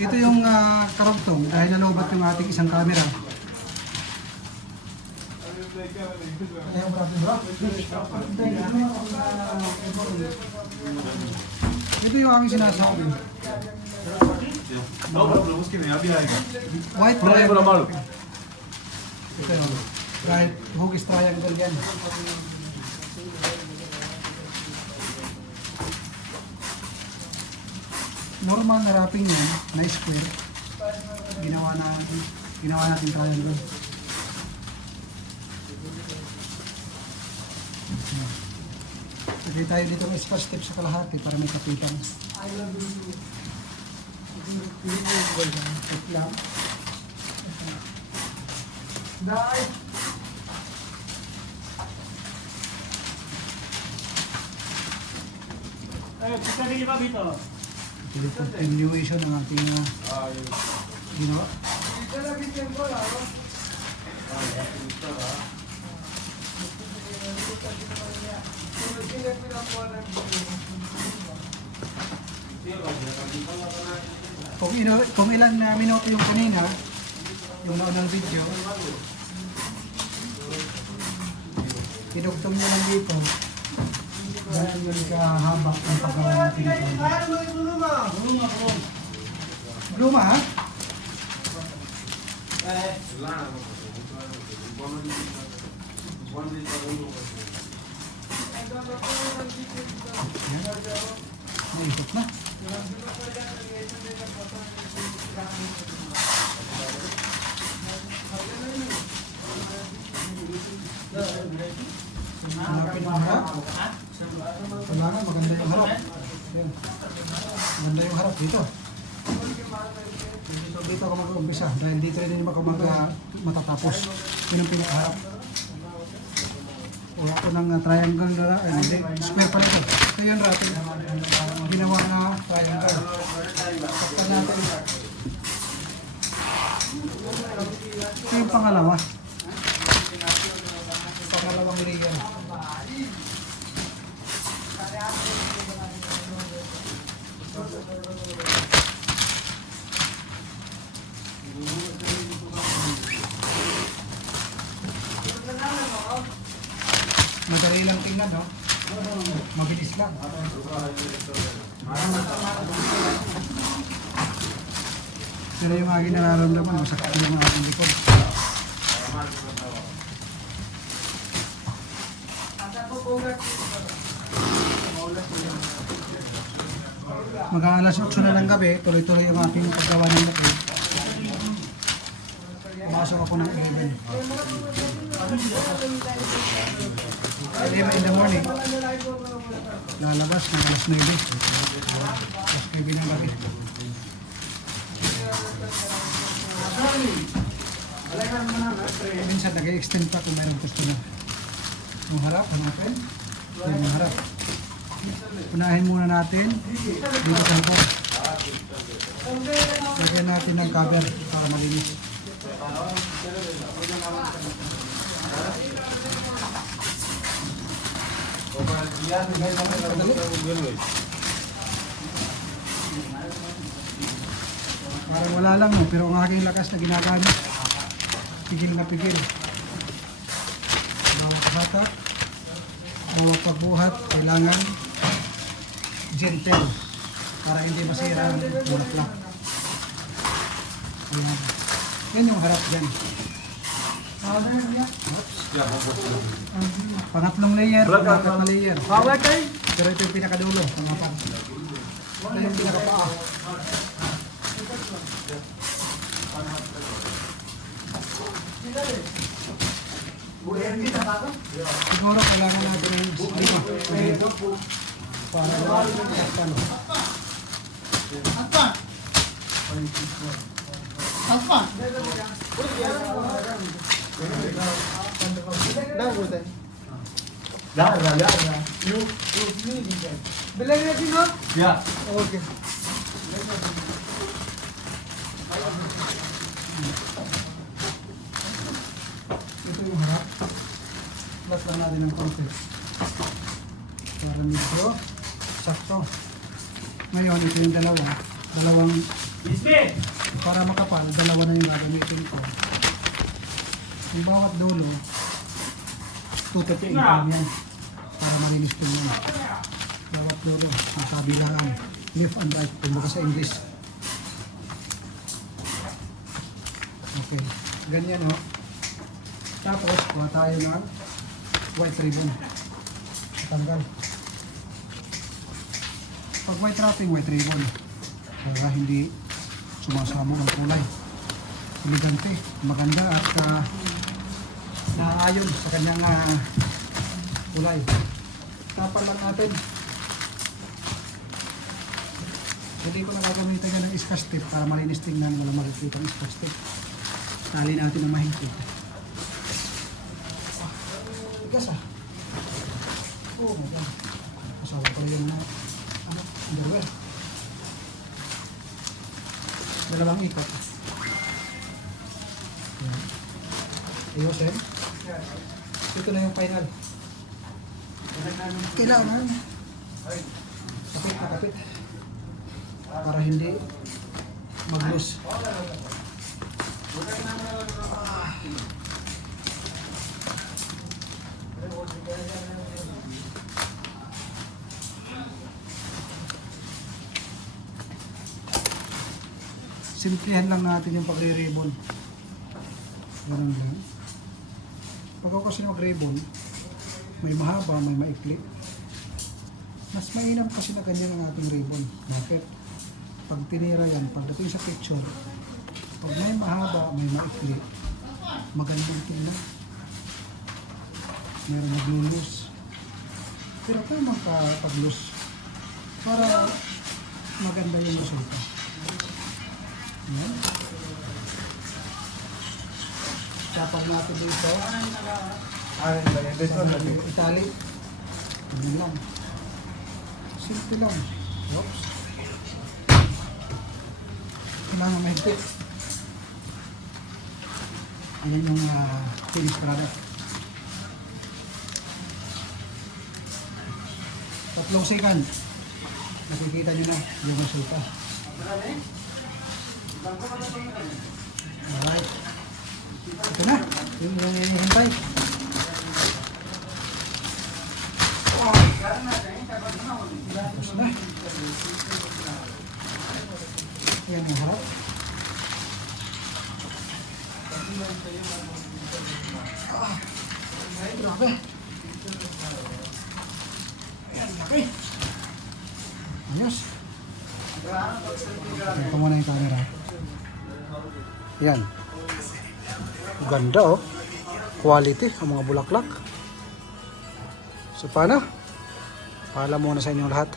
Ito yung karugtong dahil nalobat yung ating isang camera. Ito yung aking sinasabi. White triangle. Ito yun. Right, hugis triangle yan. Normal na wrapping yan, na square. Ginawa natin triangle. Lagay tayo dito ng scotch tape sa kalahati para may kapitan. Ito continuation ng ating ginawa. Kung ilang minuto yung kanina, yung naunang video, pinugtong nyo lang dito dahil yung kahaba ang paggawa natin dito. Bluma, ha? Naikot na. Hanapin ang harap. Kailangan maganda yung harap. Maganda yung harap dito. Dito ako mag-umpisa dahil dito rin ako matatapos. Yun ang pinakaharap. Wala ko ng triangle na hindi, square pala ito. Ito yung wrapping. Ginawa na triangle. Pagka natin. Ito yung pangalawa. Pangalawang layer. Madali lang tingnan, no? Mabilis lang. Pero yung aking nararamdaman, masakit yung aking likod. Mag-aalas 8 na ng gabi, tuloy-tuloy yung aking paggawa ng laki. Pumasok ako ng 11. 11 in the morning. Lalabas ng alas 9. Alas 9 ng gabi. Minsan nag-extend pa kung mayroong gusto na. Yung harap, hanapin. Yung harap. Unahin muna natin dito sa hapon. Lagyan natin ng cover para malinis. Parang wala lang, no? Pero ang aking lakas na ginagamit, pigil na pigil. Bawat hatak, bawat pagbuhat, kailangan gentle para hindi masira ang bulaklak. Ayan. Yan yung harap dyan. Pangatlong layer, pangatlong na layer. Pero ito yung pinakadulo. Ito yung pinakapaa. Siguro kailangan natin yung 5. Para ito yung harap. Plus lang natin ng konti. Para medyo sakto. Ngayon, ito yung dalawang, para makapal, dalawa na yung gagamitin ko. Yung bawat dulo, tutupiin ko yan para malinis ko yan. Bawat dulo, ang kabilaan, left and right, kumbaga sa English. Okay, ganyan o. Tapos, kuha tayo ng white ribbon. Tanggal. Pag white wrapping, white ribbon. Para hindi sumasama ang kulay. Elegante, maganda at naaayon sa kanyang kulay. Tapal lang natin. Hindi ko na gagamitin ng scotch tape para malinis tingnan, wala makikita ng scotch tape. Tali natin ng mahigpit. Tigas ah. Oh my God. Masawa ko yung underwear. Dalawang ikot. Ayusin. Ito na yung final. Kailangan kapit na kapit para hindi mag-loose. Simplihan lang natin yung pagre-ribbon. Ganun lang. Pag ako kasi mag-ribbon, may mahaba, may maikli. Mas mainam kasi na ganyan ang ating ribbon. Bakit? Pag tinira yan, pagdating sa picture, pag may mahaba, may maikli, magandang tingnan. Meron naglulus. Pero tamang pag-lus para maganda yung resulta. Yan. Kapag natin dito, itali. Ano lang. Simple lang. Oops. Kailangan mahigpit. Ayan yung finished product. 3 second. Nakikita nyo na yung resulta. Alright. Ito na. Yung hinihintay. Tapos na. Ayan yung harap. Grabe. Ayan, laki. Ayos. Ito muna yung camera. Yan. Ganda oh. Quality ang mga bulaklak. So paano? Paalam muna sa inyong lahat.